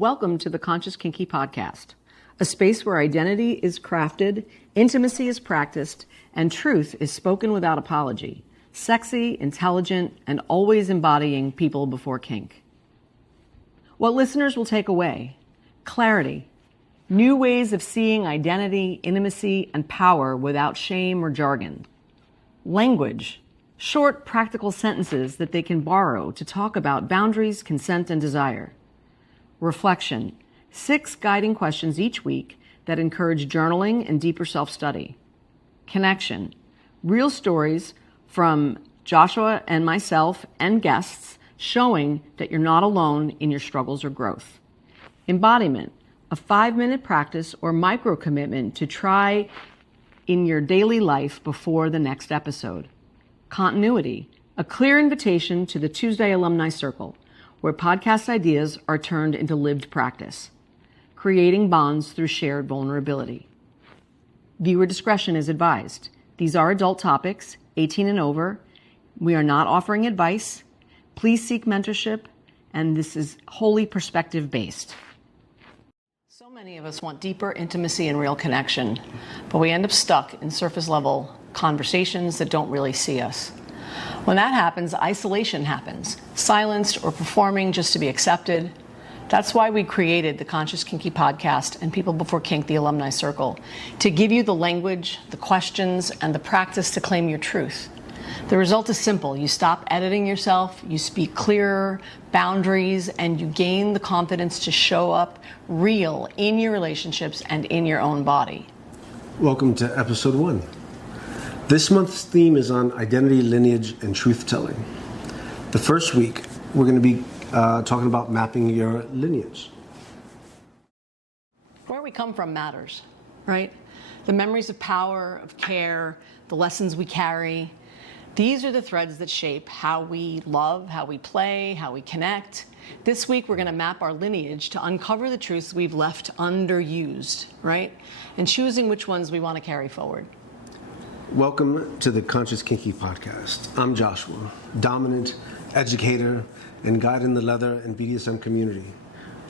Welcome to the Conscious Kinky podcast, a space where identity is crafted, intimacy is practiced, and truth is spoken without apology. Sexy, intelligent, and always embodying people before kink. What listeners will take away: clarity, new ways of seeing identity, intimacy, and power without shame or jargon. Language, short, practical sentences that they can borrow to talk about boundaries, consent, and desire. Reflection, 6 guiding questions each week that encourage journaling and deeper self-study. Connection, real stories from Joshua and myself and guests showing that you're not alone in your struggles or growth. Embodiment, a 5-minute practice or micro commitment to try in your daily life before the next episode. Continuity, a clear invitation to the Tuesday Alumni Circle, where podcast ideas are turned into lived practice, creating bonds through shared vulnerability. Viewer discretion is advised. These are adult topics, 18 and over. We are not offering advice. Please seek mentorship, and this is wholly perspective-based. So many of us want deeper intimacy and real connection, but we end up stuck in surface-level conversations that don't really see us. When that happens, isolation happens, silenced or performing just to be accepted. That's why we created the Conscious Kinky podcast and People Before Kink, the Alumni Circle, to give you the language, the questions, and the practice to claim your truth. The result is simple. You stop editing yourself, you speak clearer, boundaries, and you gain the confidence to show up real in your relationships and in your own body. Welcome to episode 1. This month's theme is on identity, lineage, and truth-telling. The first week, we're going to be talking about mapping your lineage. Where we come from matters, right? The memories of power, of care, the lessons we carry. These are the threads that shape how we love, how we play, how we connect. This week, we're going to map our lineage to uncover the truths we've left underused, right? And choosing which ones we want to carry forward. Welcome to the Conscious Kinky podcast. I'm Joshua, dominant, educator, and guide in the leather and BDSM community.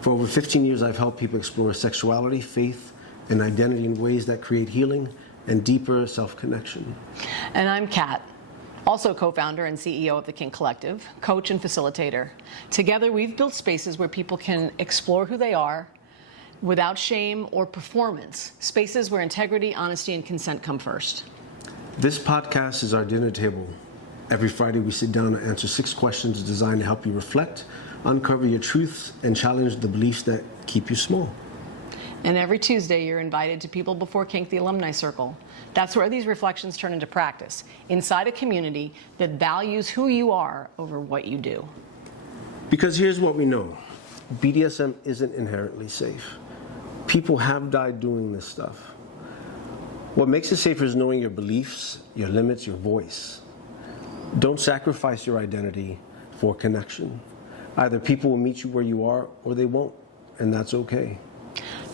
For over 15 years, I've helped people explore sexuality, faith, and identity in ways that create healing and deeper self-connection. And I'm Kat, also co-founder and CEO of the Kink Collective, coach and facilitator. Together, we've built spaces where people can explore who they are without shame or performance, spaces where integrity, honesty, and consent come first. This podcast is our dinner table. Every Friday, we sit down and answer 6 questions designed to help you reflect, uncover your truths, and challenge the beliefs that keep you small. And every Tuesday, you're invited to People Before Kink, the Alumni Circle. That's where these reflections turn into practice, inside a community that values who you are over what you do. Because here's what we know. BDSM isn't inherently safe. People have died doing this stuff. What makes it safer is knowing your beliefs, your limits, your voice. Don't sacrifice your identity for connection. Either people will meet you where you are or they won't, and that's okay.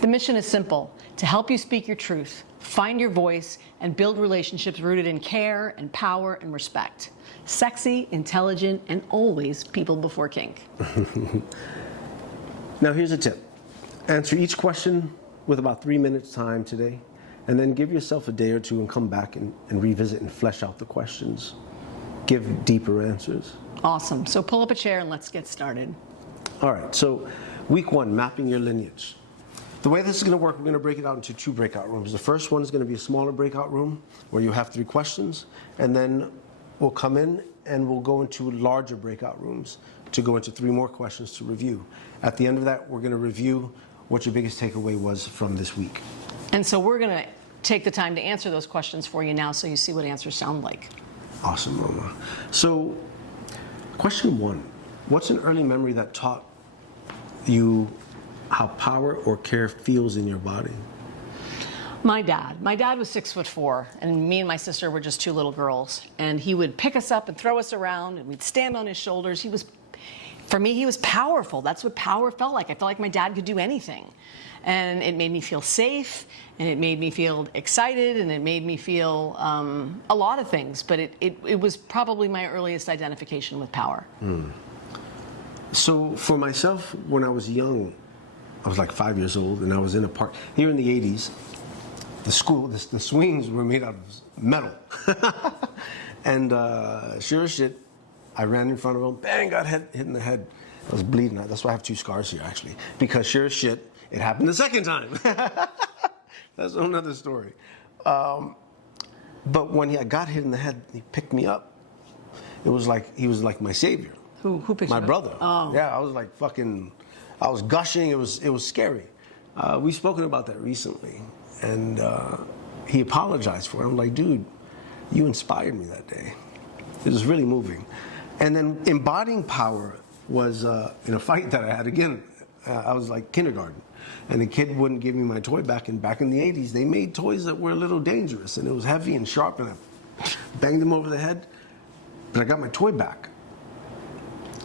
The mission is simple: to help you speak your truth, find your voice, and build relationships rooted in care and power and respect. Sexy, intelligent, and always people before kink. Now here's a tip. Answer each question with about 3 minutes time today, and then give yourself a day or two and come back and revisit and flesh out the questions. Give deeper answers. Awesome. So pull up a chair and let's get started. All right, so week 1, mapping your lineage. The way this is going to work, we're going to break it out into 2 breakout rooms. The first one is going to be a smaller breakout room where you have 3 questions, and then we'll come in and we'll go into larger breakout rooms to go into 3 more questions to review. At the end of that, we're going to review what your biggest takeaway was from this week. And so we're going to take the time to answer those questions for you now so you see what answers sound like. Awesome, Mama. So, question 1. What's an early memory that taught you how power or care feels in your body? My dad was 6'4", and me and my sister were just 2 little girls. And he would pick us up and throw us around, and we'd stand on his shoulders. For me, he was powerful. That's what power felt like. I felt like my dad could do anything. And it made me feel safe, and it made me feel excited, and it made me feel a lot of things. But it was probably my earliest identification with power. So for myself, when I was young, I was like 5 years old, and I was in a park here in the '80s. The swings were made out of metal, and sure as shit, I ran in front of him, bang, got hit in the head. I was bleeding. That's why I have 2 scars here, actually, because sure as shit, it happened the second time. That's another story. But when I got hit in the head, he picked me up. It was like he was like my savior. Who picked my you up? brother? Oh. Yeah, I was like fucking. I was gushing. It was scary. We've spoken about that recently, and he apologized for it. I'm like, dude, you inspired me that day. It was really moving. And then embodying power was in a fight that I had again. I was like kindergarten, and the kid wouldn't give me my toy back. And back in the '80s, they made toys that were a little dangerous, and it was heavy and sharp, and I banged him over the head, and I got my toy back.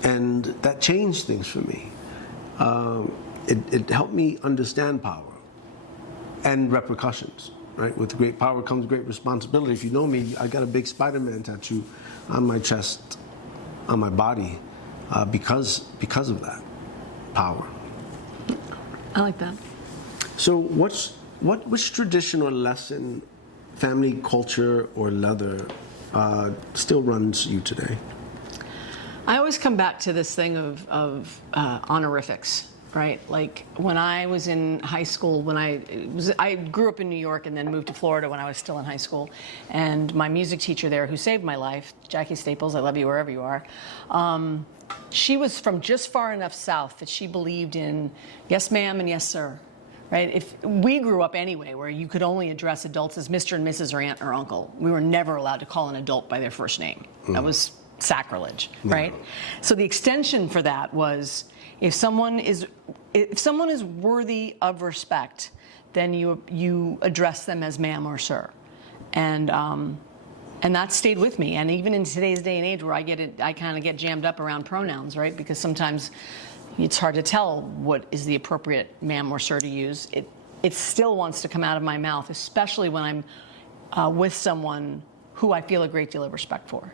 And that changed things for me. It helped me understand power and repercussions, right? With great power comes great responsibility. If you know me, I got a big Spider-Man tattoo on my chest, on my body, because of that power. I like that. So which tradition or lesson, family culture or leather still runs you today? I always come back to this thing of honorifics, right? Like when I was in high school, I grew up in New York and then moved to Florida when I was still in high school, and my music teacher there, who saved my life, Jackie Staples, I love you wherever you are. She was from just far enough south that she believed in yes, ma'am, and yes, sir. Right? If we grew up anyway, where you could only address adults as Mr. and Mrs. or aunt or uncle, we were never allowed to call an adult by their first name. That was sacrilege, right? So the extension for that was if someone is worthy of respect, then you address them as ma'am or sir, and that stayed with me. And even in today's day and age, where I kind of get jammed up around pronouns, right? Because sometimes it's hard to tell what is the appropriate ma'am or sir to use. It still wants to come out of my mouth, especially when I'm with someone who I feel a great deal of respect for.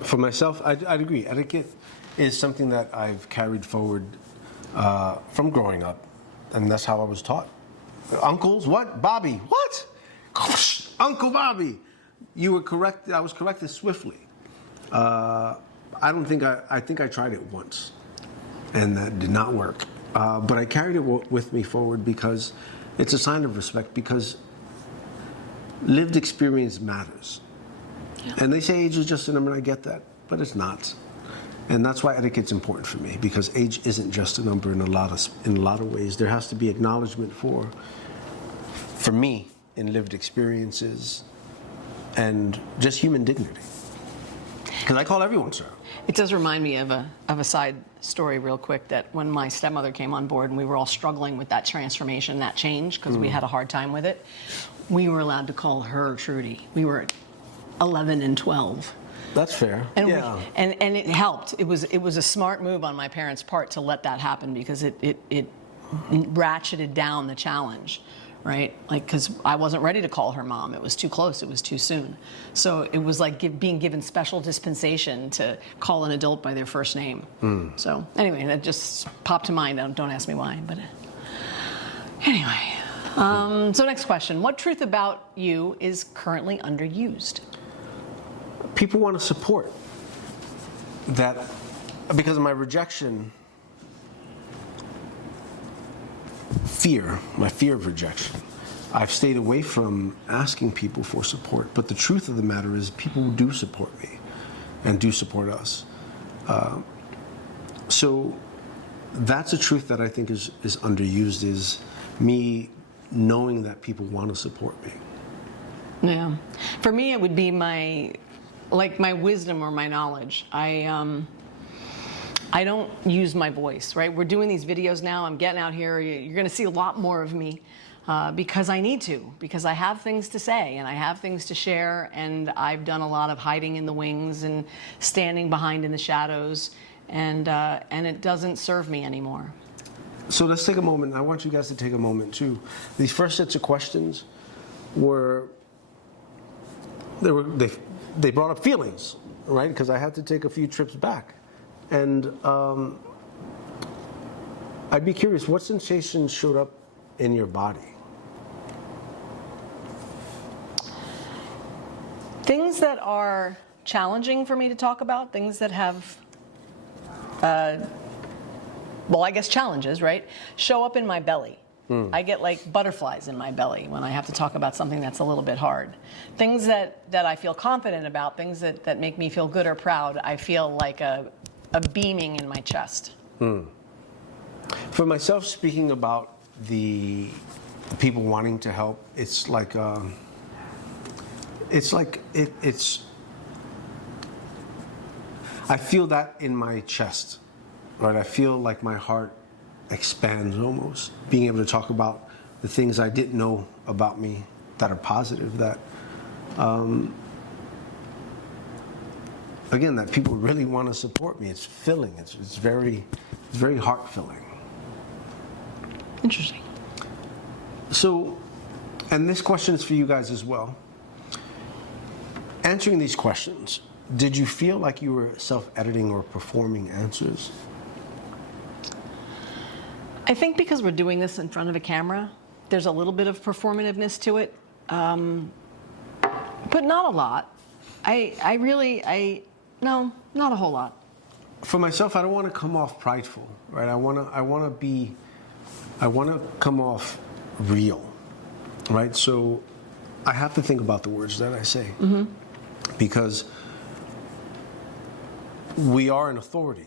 For myself, I'd agree. Etiquette is something that I've carried forward from growing up, and that's how I was taught. Uncles, what? Bobby, what? Uncle Bobby. You were correct. I was corrected swiftly. I think I tried it once, and that did not work. But I carried it with me forward because it's a sign of respect, because lived experience matters. Yeah. And they say age is just a number, and I get that, but it's not. And that's why etiquette's important for me, because age isn't just a number in a lot of ways. There has to be acknowledgement for me, in lived experiences and just human dignity. Because I call everyone sir. It does remind me of a side story real quick, that when my stepmother came on board and we were all struggling with that transformation, that change, because we had a hard time with it, we were allowed to call her Trudy. We were 11 and 12. That's fair. And yeah. And it helped. It was a smart move on my parents' part to let that happen, because it ratcheted down the challenge, right? Like, because I wasn't ready to call her mom. It was too close. It was too soon. So it was like being given special dispensation to call an adult by their first name. So anyway, that just popped to mind. Don't ask me why, but anyway. So next question. What truth about you is currently underused? People want to support that because of my rejection, my fear of rejection. I've stayed away from asking people for support, but the truth of the matter is people do support me and do support us. So that's a truth that I think is underused, is me knowing that people want to support me. Yeah. For me, it would be my wisdom or my knowledge. I don't use my voice, right? We're doing these videos now. I'm getting out here. You're going to see a lot more of me because I need to, because I have things to say and I have things to share, and I've done a lot of hiding in the wings and standing behind in the shadows, and it doesn't serve me anymore. So let's take a moment. I want you guys to take a moment too. These first sets of questions they brought up feelings, right? Because I had to take a few trips back. And I'd be curious, what sensations showed up in your body? Things that are challenging for me to talk about, things that have, well, I guess challenges, right? Show up in my belly. I get like butterflies in my belly when I have to talk about something that's a little bit hard. Things that I feel confident about, things that make me feel good or proud, I feel like a beaming in my chest. For myself, speaking about the people wanting to help, it's like I feel that in my chest, right? I feel like my heart expands almost, being able to talk about the things I didn't know about me that are positive, that again, that people really want to support me. It's filling. It's very heart filling. Interesting. So, and this question is for you guys as well. Answering these questions, did you feel like you were self-editing or performing answers? I think because we're doing this in front of a camera, there's a little bit of performativeness to it, but not a lot. No, not a whole lot. For myself, I don't want to come off prideful, right? I want to come off real, right? So I have to think about the words that I say, because we are an authority.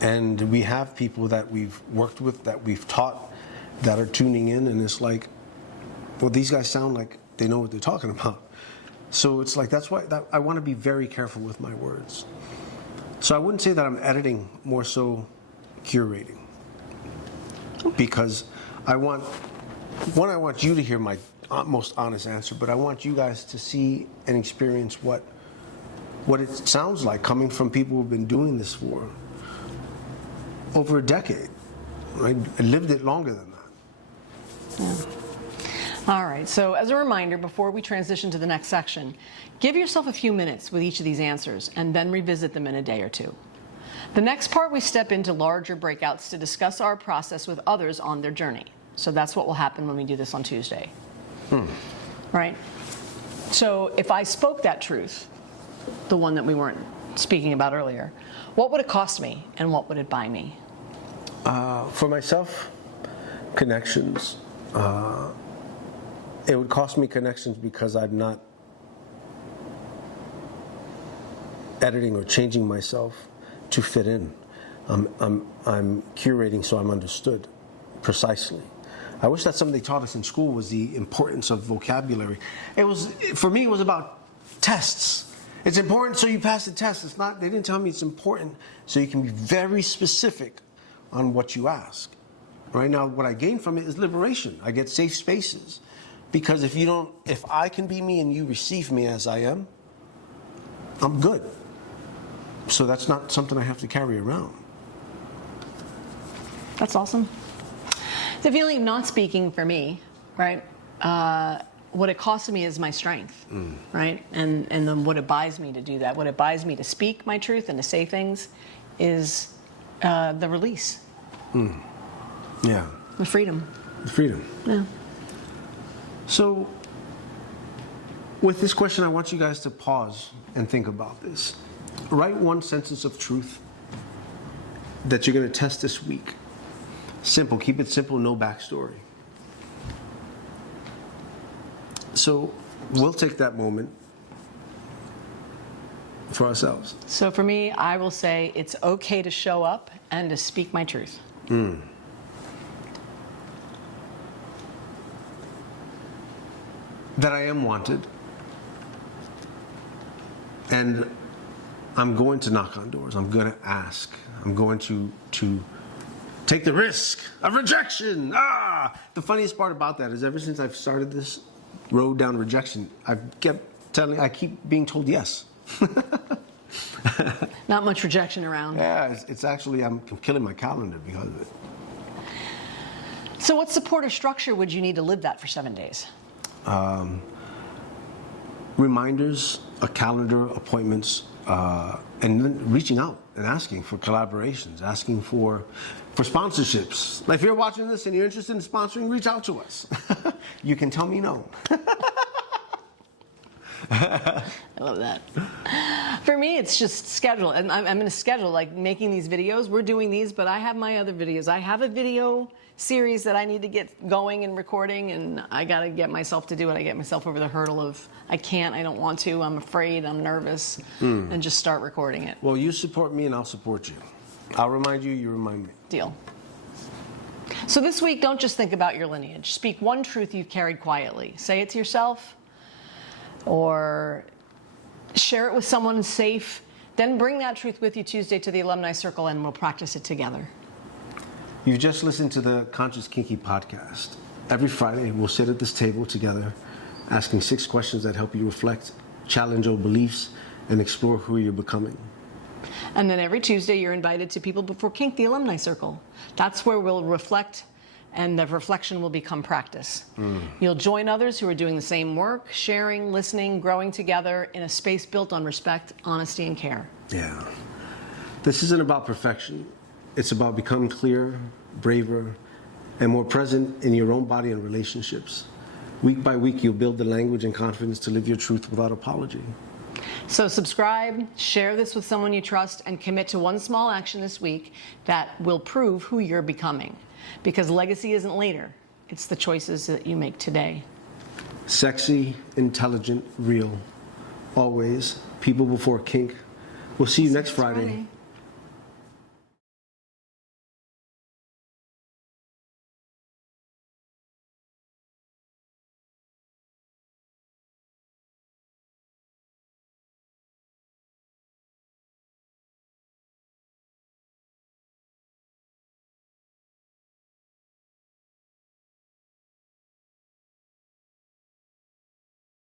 And we have people that we've worked with, that we've taught, that are tuning in, and it's like, well, these guys sound like they know what they're talking about. So it's like, that's why I want to be very careful with my words. So I wouldn't say that I'm editing, more so curating. Because I want you to hear my most honest answer, but I want you guys to see and experience what it sounds like coming from people who've been doing this for over a decade, right? I lived it longer than that. Yeah. All right, so as a reminder, before we transition to the next section, give yourself a few minutes with each of these answers and then revisit them in a day or two. The next part, we step into larger breakouts to discuss our process with others on their journey. So that's what will happen when we do this on Tuesday. Right? So if I spoke that truth, the one that we weren't speaking about earlier, what would it cost me and what would it buy me? For myself, connections. It would cost me connections because I'm not editing or changing myself to fit in. I'm curating so I'm understood precisely. I wish that something they taught us in school was the importance of vocabulary. For me, it was about tests. It's important so you pass the test. It's not, they didn't tell me it's important so you can be very specific on what you ask. Right now, what I gain from it is liberation. I get safe spaces. Because if I can be me and you receive me as I am, I'm good. So that's not something I have to carry around. That's awesome. The feeling of not speaking for me, right? What it costs me is my strength, right? And then what it buys me to do that, what it buys me to speak my truth and to say things is the release. Yeah. The freedom. The freedom. Yeah. So with this question, I want you guys to pause and think about this. Write one sentence of truth that you're going to test this week. Simple. Keep it simple. No backstory. So we'll take that moment for ourselves. So for me, I will say it's okay to show up and to speak my truth. That I am wanted. And I'm going to knock on doors. I'm going to ask. I'm going to take the risk of rejection. The funniest part about that is ever since I've started this road down rejection, I keep being told yes. Not much rejection around. Yeah, it's actually, I'm killing my calendar because of it. So what support or structure would you need to live that for 7 days? Reminders, a calendar, appointments, and then reaching out and asking for collaborations, asking for sponsorships. Like if you're watching this and you're interested in sponsoring, reach out to us. You can tell me no. I love that. For me, it's just schedule. And I'm going to schedule, like making these videos. We're doing these, but I have my other videos. I have a video series that I need to get going and recording, and I got to get myself to do it. I get myself over the hurdle of I can't, I don't want to, I'm afraid, I'm nervous, and just start recording it. Well, you support me and I'll support you. I'll remind you, you remind me. Deal. So this week, don't just think about your lineage. Speak one truth you've carried quietly. Say it to yourself, or share it with someone safe. Then bring that truth with you Tuesday to the Alumni Circle, and we'll practice it together. You've just listened to the Conscious Kinky podcast. Every Friday, we'll sit at this table together, asking 6 questions that help you reflect, challenge old beliefs, and explore who you're becoming. And then every Tuesday, you're invited to People Before Kink, the Alumni Circle. That's where we'll reflect, and the reflection will become practice. You'll join others who are doing the same work, sharing, listening, growing together in a space built on respect, honesty, and care. Yeah. This isn't about perfection. It's about becoming clearer, braver, and more present in your own body and relationships. Week by week, you'll build the language and confidence to live your truth without apology. So subscribe, share this with someone you trust, and commit to one small action this week that will prove who you're becoming. Because legacy isn't later. It's the choices that you make today. Sexy, intelligent, real. Always. People Before Kink. We'll see you next Friday.